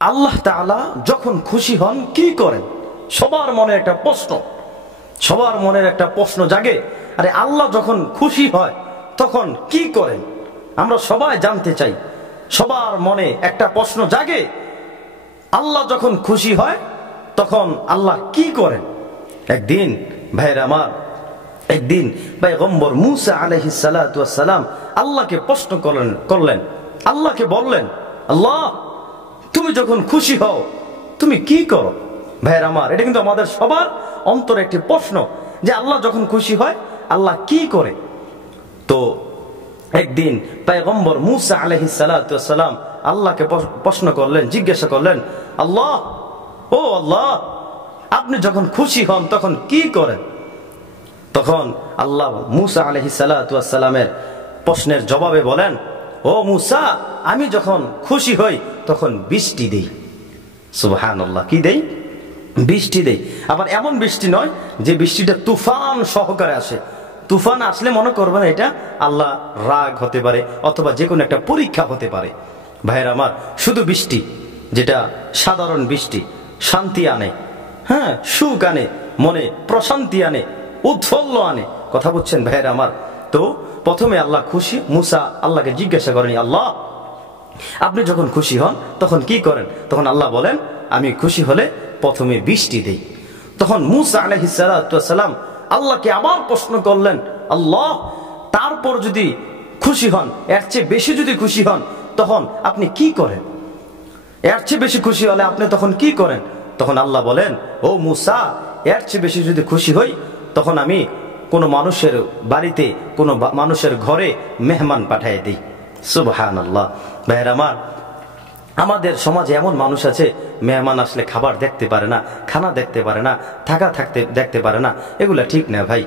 আল্লাহ তাআলা যখন খুশি হন কি করেন? সবার মনে একটা প্রশ্ন, সবার মনের একটা প্রশ্ন জাগে, আরে আল্লাহ যখন খুশি হয় তখন কি করেন? আমরা সবাই জানতে চাই, সবার মনে একটা প্রশ্ন জাগে, আল্লাহ যখন খুশি হয় তখন আল্লাহ কি করেন? একদিন ভাইরা আমার, একদিন পয়গম্বর মুসা আলাইহিস সালাতু ওয়াস সালাম আল্লাহকে প্রশ্ন করলেন, আল্লাহকে বললেন, আল্লাহ তুমি যখন খুশি হও তুমি কি করো? ভাইরা আমার, এটা কিন্তু আমাদের সবার অন্তরে একটি প্রশ্ন যে আল্লাহ যখন খুশি হয় আল্লাহ কি করে। তো একদিন পয়গম্বর মুসা আলাইহিস সালাতু ওয়াস সালাম আল্লাহকে প্রশ্ন করলেন, জিজ্ঞাসা করলেন, আল্লাহ ও আল্লাহ আপনি যখন খুশি হন তখন কি করেন? তখন আল্লাহ মুসা আলাইহিস সালাতু ওয়াস সালামের প্রশ্নের জবাবে বলেন, ও মুসা আমি যখন খুশি হই তখন বৃষ্টি দেই। সুবহানাল্লাহ, কি দেই? বৃষ্টি দেই। আবার এমন বৃষ্টি নয় যে বৃষ্টিটা তুফান সহকারে আসে। তুফান আসলে মনে করবেন এটা আল্লাহ রাগ হতে পারে অথবা যে কোনো একটা পরীক্ষা হতে পারে। ভাইয়ের আমার, শুধু বৃষ্টি যেটা সাধারণ বৃষ্টি, শান্তি আনে, হ্যাঁ সুখ আনে, মনে প্রশান্তি আনে, উৎফুল্ল আনে। কথা বুঝছেন ভাইয়ের আমার? তো প্রথমে আল্লাহ খুশি, মুসা আল্লাহকে জিজ্ঞাসা করেন, আল্লাহ আপনি যখন খুশি হন তখন কি করেন? তখন আল্লাহ বলেন, আমি খুশি হলে প্রথমে বৃষ্টি দেই। তখন মুসা আলাইহিস সালাতু ওয়াস সালাম আল্লাহকে আবার প্রশ্ন করলেন, আল্লাহ তারপর যদি খুশি হন, এর চেয়ে বেশি যদি খুশি হন তখন আপনি কি করেন? এর চেয়ে বেশি খুশি হলে আপনি তখন কি করেন? তখন আল্লাহ বলেন, ও মুসা এর চেয়ে বেশি যদি খুশি হই তখন আমি কোনো মানুষের বাড়িতে, কোনো মানুষের ঘরে মেহমান পাঠিয়ে দিই। সুবহানাল্লাহ। ভাইয়ের আমার, আমাদের সমাজে এমন মানুষ আছে মেহমান আসলে খাবার দেখতে পারে না, খানা দেখতে পারে না, থাকতে দেখতে পারে না। এগুলা ঠিক না ভাই।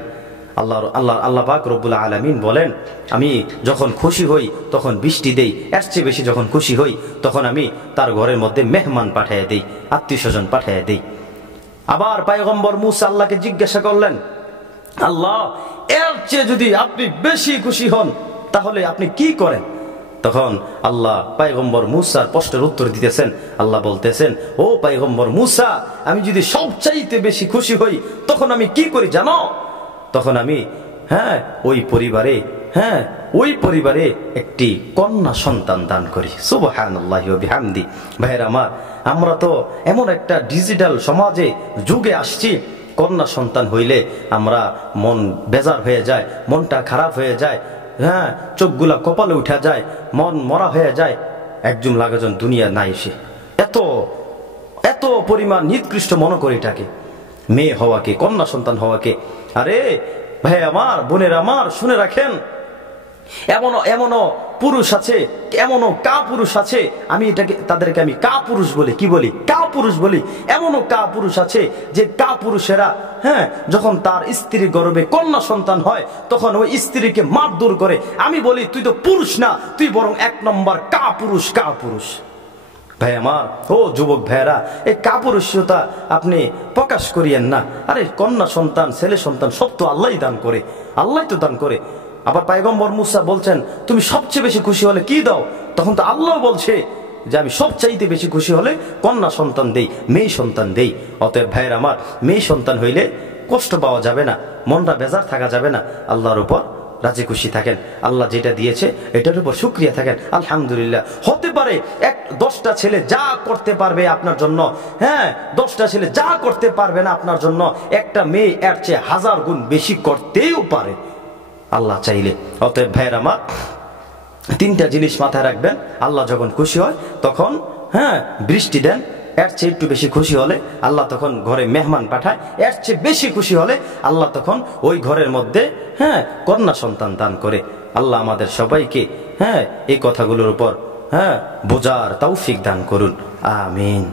আল্লাহ পাক রব্বুল আলামিন বলেন, আমি যখন খুশি হই তখন বৃষ্টি দেই, এর চেয়ে বেশি যখন খুশি হই তখন আমি তার ঘরের মধ্যে মেহমান পাঠিয়ে দেই, আত্মীয় স্বজন পাঠিয়ে দেই। আবার পয়গম্বর মুসা আল্লাহকে জিজ্ঞাসা করলেন, আল্লাহ এর চেয়ে যদি আপনি বেশি খুশি হন তাহলে আপনি কি করেন? তখন আল্লাহ পয়গম্বর মুসার প্রশ্নের উত্তর দিতেছেন, আল্লাহ বলতেছেন, ও পয়গম্বর মুসা আমি যদি সবচাইতে বেশি খুশি হই তখন আমি কি করি জানো? তখন আমি ওই পরিবারে একটি কন্যা সন্তান দান করি। সুবহানাল্লাহি ওয়া বিহামদি। ভাইরা আমার, আমরা তো এমন একটা ডিজিটাল সমাজে যুগে আসছি, কন্যা সন্তান হইলে আমরা মন বেজার হয়ে যায়, মনটা খারাপ হয়ে যায়, হ্যাঁ চোখগুলা কপালে উঠা যায়, মন মরা হয়ে যায়, একজন লাগাজন দুনিয়া নাই এসে এত পরিমাণ নিকৃষ্ট মনে করি এটাকে, মেয়ে হওয়াকে, কন্যা সন্তান হওয়াকে। আরে ভাই আমার, বোনের আমার, শুনে রাখেন, এমনও পুরুষ আছে, এমনও কাপুরুষ আছে, তাদেরকে আমি কাপুরুষ বলি। কি বলি? কাপুরুষ বলি। এমনও কাপুরুষ আছে যে কাপুরুষেরা যখন তার স্ত্রীর গর্ভে কন্যা সন্তান হয় তখন ওই স্ত্রীকে মারধর করে। আমি বলি, তুই তো পুরুষ না, তুই বরং 1 নম্বর কাপুরুষ। ভাই আমার, ও যুবক ভাইয়েরা, এই কাপুরুষতা আপনি প্রকাশ করিয়েন না। আরে কন্যা সন্তান, ছেলে সন্তান সব তো আল্লাহই দান করে, আল্লাহ তো দান করে। আবার পয়গম্বর মুসা বলছেন, তুমি সবচেয়ে বেশি খুশি হলে কি দাও? তখন তো আল্লাহ বলছে যে আমি সবচাইতে বেশি খুশি হলে কন্যা সন্তান দেই, মেয়ে সন্তান দেই। অতএব ভাইয়ের আমার, মেয়ে সন্তান হইলে কষ্ট পাওয়া যাবে না, মনটা বেজার থাকা যাবে না, আল্লাহর উপর রাজি খুশি থাকেন, আল্লাহ যেটা দিয়েছে এটার উপর শুকরিয়া থাকেন, আলহামদুলিল্লাহ। হতে পারে 10টা ছেলে যা করতে পারবে আপনার জন্য, 10টা ছেলে যা করতে পারবে না আপনার জন্য, একটা মেয়ে এর চেয়ে 1000 গুণ বেশি করতেও পারে আল্লাহ চাইলে। অতএব ভাইয়ের আমার, 3টা জিনিস মাথায় রাখবেন। আল্লাহ যখন খুশি হয় তখন বৃষ্টি দেন, এর চেয়ে একটু বেশি খুশি হলে আল্লাহ তখন ঘরে মেহমান পাঠায়, এর চেয়ে বেশি খুশি হলে আল্লাহ তখন ওই ঘরের মধ্যে কন্যা সন্তান দান করে। আল্লাহ আমাদের সবাইকে এই কথাগুলোর উপর বোঝার তৌফিক দান করুন, আমিন।